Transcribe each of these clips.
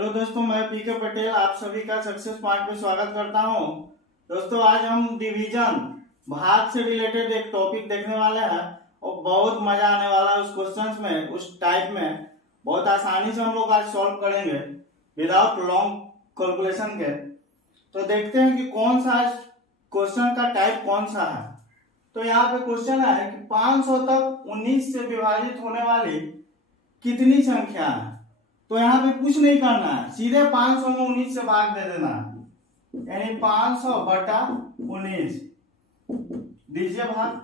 Hello दोस्तों, मैं पीके पटेल आप सभी का सक्सेस पॉइंट पे स्वागत करता हूं। दोस्तों, आज हम डिवीजन भाग से रिलेटेड एक टॉपिक देखने वाले हैं और बहुत मजा आने वाला है उस क्वेश्चंस में, उस टाइप में। बहुत आसानी से हम लोग आज सॉल्व करेंगे विदाउट लॉन्ग कैलकुलेशन के। तो देखते हैं कि कौन सा क्वेश्चन का टाइप कौन सा है। तो यहाँ पे क्वेश्चन है कि 500 तक 19 से विभाजित होने वाली कितनी संख्या है। तो यहाँ पे कुछ नहीं करना है, सीधे 500 में 19 से भाग दे देना है, यानी 500 बटा 19 दीजिए भाग।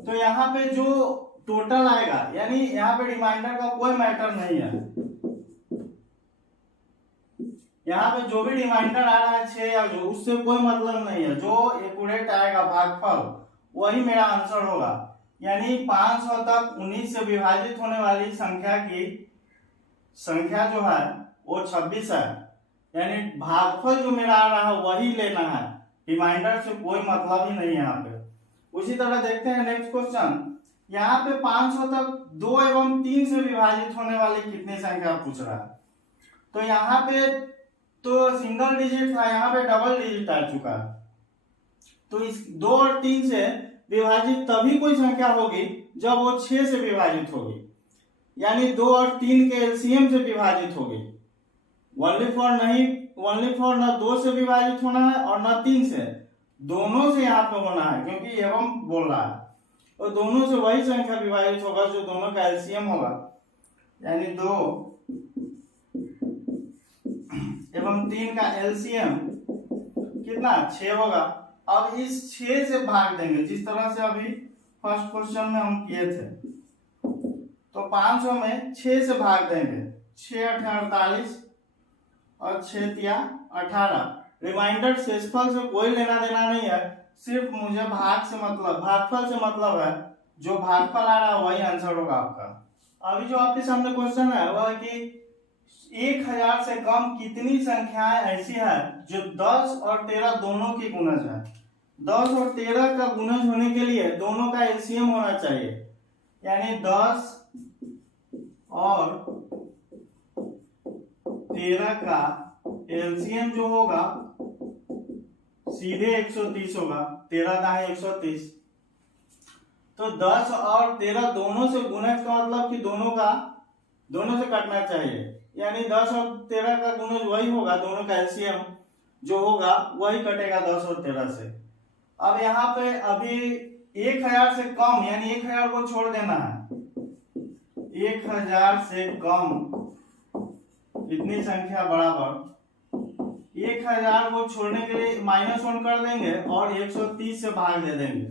तो यहाँ पे जो टोटल आएगा, यानी यहाँ पे रिमाइंडर का कोई मैटर नहीं है। यहाँ पे जो भी रिमाइंडर आ रहा है 6 या जो, उससे कोई मतलब नहीं है। जो एक्यूरेट आएगा भागफल वही मेरा आंसर होगा। यानी 500 तक 19 से विभाजित होने वाली संख्या की संख्या जो है वो 26 है। यानी भागफल जो मेरा आ रहा है वही लेना है, रिमाइंडर से कोई मतलब ही नहीं है यहाँ पे। उसी तरह देखते हैं नेक्स्ट क्वेश्चन। यहाँ पे 500 तक 2 एवं 3 से विभाजित होने वाली कितनी संख्या पूछ रहा है। तो यहाँ पे तो सिंगल डिजिट था, यहाँ पे डबल डिजिट आ चुका है। तो इस 2 और 3 से विभाजित तभी कोई संख्या होगी जब वो 6 से विभाजित होगी, यानी 2 और 3 के एलसीएम से विभाजित होगी। ओनली फॉर न 2 से विभाजित होना है और न 3 से, दोनों से यहाँ पे होना है, क्योंकि एवं बोल रहा है। और दोनों से वही संख्या विभाजित होगा जो दोनों का एलसीएम होगा, यानी 2 एवं 3 का एलसीएम कितना 6 होगा। अब इस 6 से भाग देंगे, जिस तरह से अभी फर्स्ट क्वेश्चन में हम किए थे। तो 500 में 6 से भाग देंगे, 6 8 48 और 6 तिया 18। रिमाइंडर शेषफल से कोई लेना देना नहीं है, सिर्फ मुझे भागफल से मतलब है। जो भागफल आ रहा है वही आंसर होगा आपका। अभी जो आपके सामने क्वेश्चन है वह है कि 1000 से कम कितनी संख्याएं ऐसी है जो 10 और 13 दोनों की गुणज है। 10 और 13 का गुणज होने के लिए दोनों का एलसीएम होना चाहिए, यानी 10 और 13 का एलसीएम जो होगा सीधे 130 होगा। 13 का है 130। तो 10 और 13 दोनों से गुणज का मतलब कि दोनों से काटना चाहिए, यानी 10 और 13 का गुणज वही होगा, दोनों का एलसीएम जो होगा वही कटेगा 10 और 13 से। अब यहाँ पे अभी 1000 से कम, यानी 1000 को छोड़ देना है। 1000 से कम इतनी संख्या बराबर 1000 को छोड़ने के लिए -1 कर देंगे और 130 से भाग दे देंगे।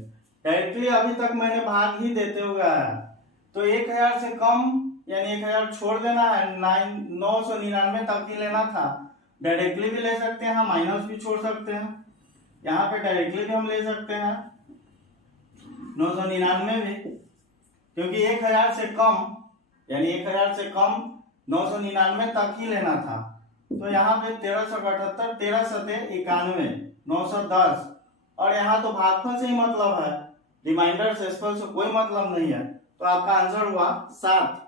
डायरेक्टली अभी तक मैंने भाग ही देते हुए आया। तो 1000 से कम यानी 1000 छोड़ देना है, 999 तक ही लेना था। डायरेक्टली भी ले सकते हैं, माइनस भी छोड़ सकते हैं। यहाँ पे डायरेक्टली भी हम ले सकते हैं 999 भी, क्योंकि 1000 से कम यानी 1000 से कम 999 तक ही लेना था। तो यहाँ पे 1378, 13 सते 91, 910। और यहाँ तो भागफल से ही मतलब है, रिमाइंडर शेषफल से कोई मतलब नहीं है। तो आपका आंसर हुआ 7।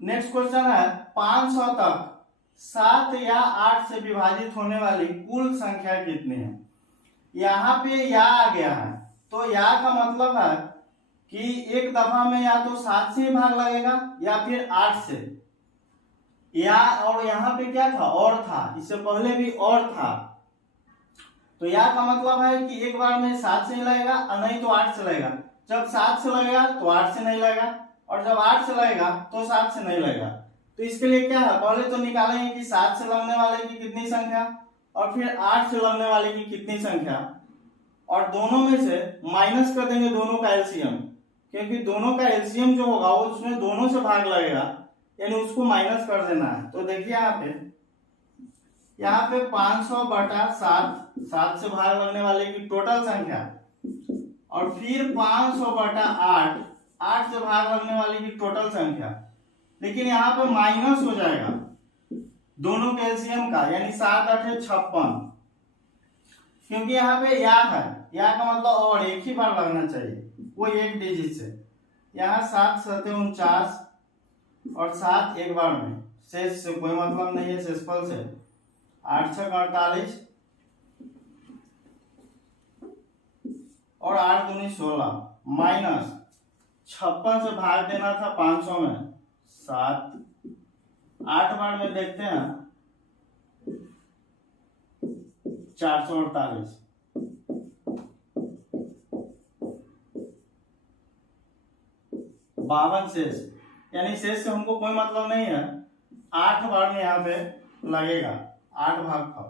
नेक्स्ट क्वेश्चन है 500 तक 7 या 8 से विभाजित होने वाली कुल संख्या कितनी है। यहाँ पे या आ गया है, तो या का मतलब है कि एक दफा में या तो 7 से भाग लगेगा या फिर 8 से। या और यहाँ पे क्या था, और था, इससे पहले भी और था। तो या का मतलब है कि एक बार में 7 से ही लगेगा और नहीं तो 8 से लगेगा। जब 7 से लगेगा तो 8 से नहीं लगेगा, और जब 8 से लगेगा तो 7 से नहीं लगेगा। तो इसके लिए क्या है, पहले तो निकालेंगे कि 7 से लगने वाले की कितनी संख्या और फिर 8 से लगने वाले की कितनी संख्या, और दोनों में से माइनस कर देंगे दोनों का एलसीएम, क्योंकि दोनों का एलसीएम जो होगा वो उसमें दोनों से भाग लगेगा, यानी उसको माइनस कर देना है। तो देखिए यहाँ पे 500 बटा 7 से भाग लगने वाले की टोटल संख्या, और फिर 500 बटा 8 से भाग लगने वाली की टोटल संख्या। लेकिन यहाँ पे माइनस हो जाएगा दोनों के एलसीएम का, यानी 7 8 56, क्योंकि यहाँ पे या है, या का मतलब और एक ही बार लगना चाहिए, वो एक डिजिट से। यहाँ 7 7 49 और 7 एक बार में, शेष से कोई मतलब नहीं है, शेषफल से 8 6 48 और 8 दूनी 16 माइनस 56 से भाग देना था 500 में 7, 8 बार में देखते हैं 448, 52 शेष, यानी शेष से हमको कोई मतलब नहीं है, 8 बार में यहाँ पे लगेगा 8 भाग का।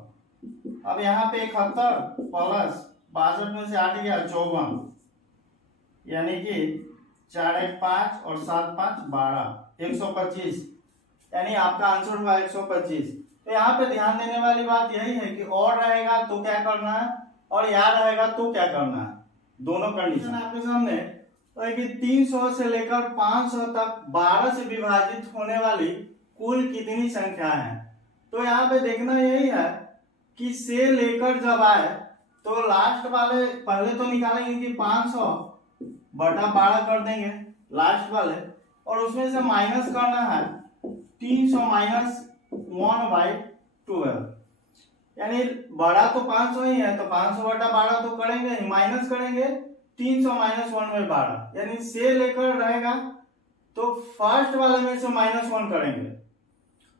अब यहाँ पे 71 प्लस 62 में से 8 गया 54, यानी कि 4 1 5 और 7 5 12 125, यानी आपका आंसर हुआ 125। तो यहाँ पे ध्यान देने वाली बात यही है कि और रहेगा तो क्या करना है और या रहेगा तो क्या करना है, दोनों कंडीशन आपके सामने। तो है कि 300 से लेकर 500 तक 12 से विभाजित होने वाली कुल कितनी संख्या है। तो यहाँ पे देखना यही है कि से लेकर जब आए तो लास्ट वाले पहले तो निकालेंगे कि 500 बटा 12 कर देंगे लास्ट वाले, और उसमें से माइनस करना है 300 माइनस 1/12, यानी बड़ा तो 500 ही है तो 500 बटा 12 तो करेंगे ही, माइनस करेंगे 300 माइनस 1/12, यानी से लेकर रहेगा तो फर्स्ट वाले में से -1 करेंगे,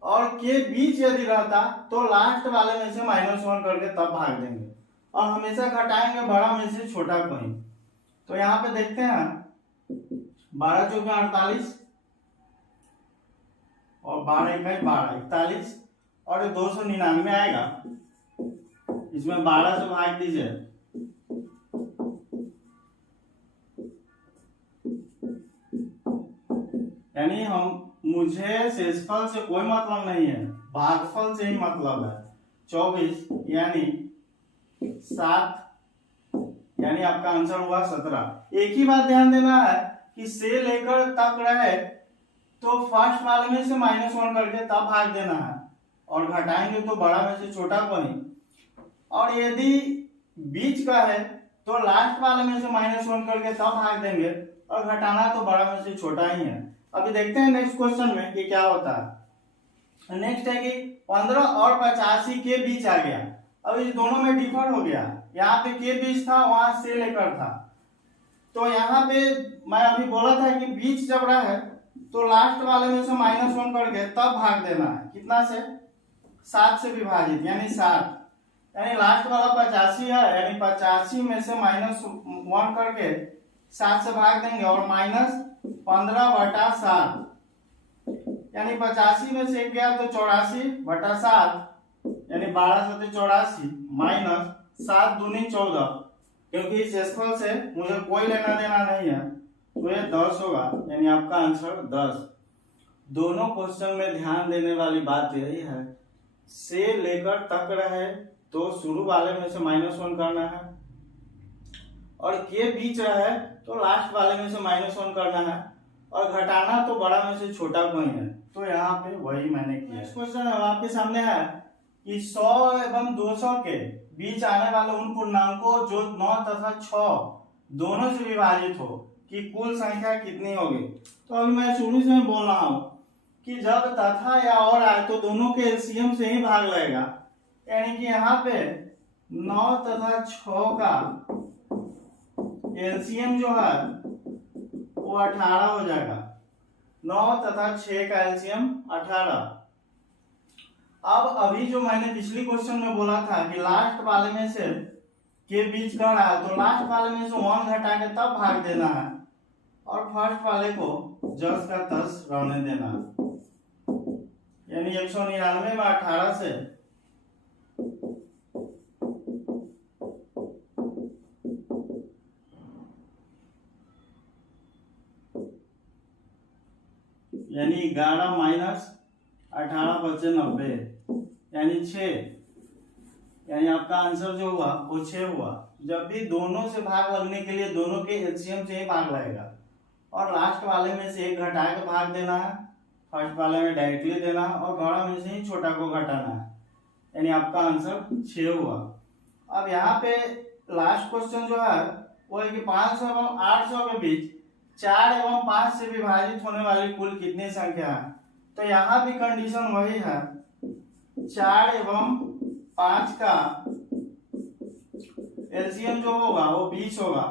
और के बीच यदि रहता तो लास्ट वाले में से -1 करके तब भाग देंगे, और हमेशा घटाएंगे बड़ा में से छोटा को ही। तो यहाँ पे देखते हैं 12 चौके 48 और 12 इकाई 12 41 और 299 आएगा, इसमें 12 से भाग दीजिए, यानी मुझे शेषफल से कोई मतलब नहीं है, भागफल से ही मतलब है। 24 यानी 7, यानी आपका आंसर हुआ 17। एक ही बात ध्यान देना है कि से लेकर तक रहे तो फर्स्ट वाले में से -1 करके तब भाग देना है, और घटाएंगे तो बड़ा में से छोटा को ही, और यदि बीच का है तो लास्ट वाले में से -1 करके तब भाग देंगे, और घटाना तो बड़ा में से छोटा ही है। अभी देखते हैं नेक्स्ट क्वेश्चन में कि क्या होता है। नेक्स्ट है कि 15 और 85 के बीच आ गया। अब इस दोनों में डिफर हो गया, यहाँ पे के बीच था वहां से लेकर था, तो यहाँ पे मैं अभी बोला था कि बीच जब रहे तो लास्ट वाले में से -1 करके तब भाग देना है, कितना से 7 से विभाजित, यानी 7, यानी लास्ट वाला 85 है, यानी 85 में से -1 करके 7 से भाग देंगे, और -15 बटा 7, यानी 85 में से 1 गया तो 84 बटा 7, यानी 12 7 84 माइनस 7 दूनी 14, क्योंकि शेषफल से मुझे कोई लेना देना नहीं है तो ये 10 होगा, यानी आपका आंसर 10। दोनों क्वेश्चन में ध्यान देने वाली बात यही है, से लेकर तक रहे तो शुरू वाले में से -1 करना है, और के बीच रहे तो लास्ट वाले में से -1 करना है, और घटाना तो बड़ा में से छोटा को ही है। तो यहाँ पे वही मैंने किया। क्वेश्चन आपके सामने है कि 100 एवं 200 के बीच आने वाले उन पूर्णांकों जो 9 तथा 6 दोनों से विभाजित हो कि कुल संख्या कितनी होगी। तो अभी मैं शुरू से बोल रहा हूँ कि जब तथा या और आए तो दोनों के एलसीएम से ही भाग लगेगा, यानी कि यहाँ पे 9 तथा 6 का एलसीएम जो है वो 18 हो जाएगा। 9 तथा 6 का एलसीएम 18। अब अभी जो मैंने पिछली क्वेश्चन में बोला था कि लास्ट वाले में से के बीच का रहा है तो लास्ट वाले में से 1 घटा के तब भाग देना है, और फर्स्ट वाले को 10 का 10 रहने देना, यानी 199 में 18 से यानी 11 माइनस 18 बचे 90, यानी 6, यानी आपका आंसर जो हुआ वो 6 हुआ। जब भी दोनों से भाग लगने के लिए दोनों के एलसीएम से ही भाग लगेगा, और लास्ट वाले में से 1 घटा के भाग देना है, फर्स्ट वाले में डायरेक्टली देना है, और बड़ा में से ही छोटा को घटाना है, यानी आपका आंसर 6 हुआ। अब यहाँ पे लास्ट क्वेश्चन जो है वो है कि 500 एवं 800 के बीच 4 एवं 5 से विभाजित होने वाली कुल कितनी संख्या है। तो यहाँ भी कंडीशन वही है, 4 एवं 5 का एलसीएम जो होगा वो 20 होगा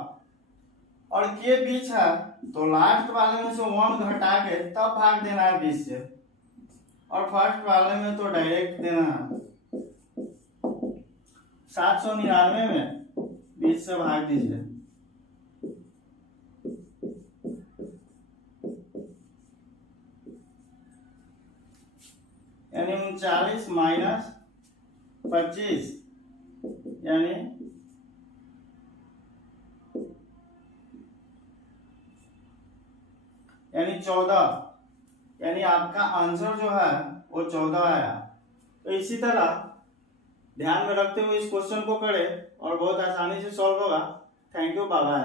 और के 20 है तो लास्ट वाले में से 1 घटा के तब भाग देना है 20 से और फर्स्ट वाले में तो डायरेक्ट देना है। 799 में 20 से भाग दीजिए, यानी 39 माइनस 25 यानी 14, यानी आपका आंसर जो है वो 14 आया। तो इसी तरह ध्यान में रखते हुए इस क्वेश्चन को करें और बहुत आसानी से सॉल्व होगा। Thank you, bye bye.